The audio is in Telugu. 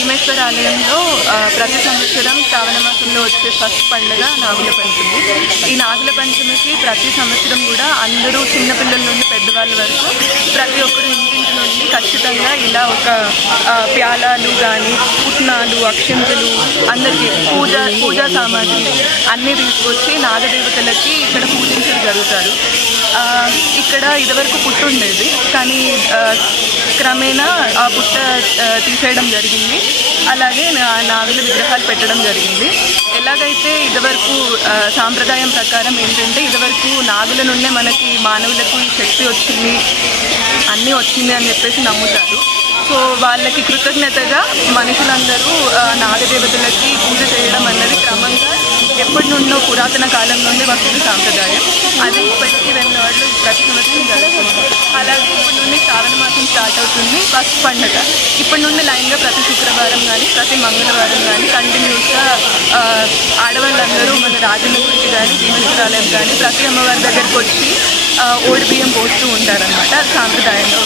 భీమేశ్వర ఆలయంలో ప్రతి సంవత్సరం శ్రావణ మాసంలో వచ్చే ఫస్ట్ పండుగ నాగుల పంచమి. ఈ నాగుల పంచమికి ప్రతి సంవత్సరం కూడా అందరూ చిన్నపిల్లల నుండి పెద్దవాళ్ళ వరకు ప్రతి ఒక్కరు ఇంటింటి నుండి ఖచ్చితంగా ఇలా ఒక ప్యాలాలు కానీ పుట్నాలు అక్షంతులు అందరికీ పూజా సామాగ్రి అన్నీ తీసుకొచ్చి నాగదేవతలకి ఇక్కడ పూజించడం జరుగుతారు. ఇక్కడ ఇదివరకు పుట్టు ఉండేది, కానీ క్రమేణా ఆ పుట్ట తీసేయడం జరిగింది. అలాగే నాగుల విగ్రహాలు పెట్టడం జరిగింది. ఎలాగైతే ఇదివరకు సాంప్రదాయం ప్రకారం ఏంటంటే ఇదివరకు నాగుల నుండే మనకి మానవులకు శక్తి వచ్చింది, అన్నీ వచ్చింది అని చెప్పేసి నమ్ముతారు. సో వాళ్ళకి కృతజ్ఞతగా మనుషులందరూ నాగదేవతలకి పూజ చేయడం అన్నది క్రమంగా ఎప్పటి నుండో పురాతన కాలం నుండి వస్తుంది సాంప్రదాయం. అది ఇప్పటికీ వెళ్ళేవాళ్ళు ప్రతి సంవత్సరం జరుగుతుంది. అలాగే ఇప్పటి నుండి శ్రావణ మాసం స్టార్ట్ అవుతుంది ఫస్ట్ పండుగ. ఇప్పటి నుండి లైన్గా ప్రతి శుక్రవారం కానీ ప్రతి మంగళవారం కానీ కంటిన్యూస్గా ఆడవాళ్ళందరూ మన రాజన్న గుడికి కానీ భీమేశ్వరాలయం కానీ ప్రతి అమ్మవారి దగ్గరికి వచ్చి ఓడి బియ్యం పోస్తూ ఉంటారనమాట. సాంప్రదాయంలో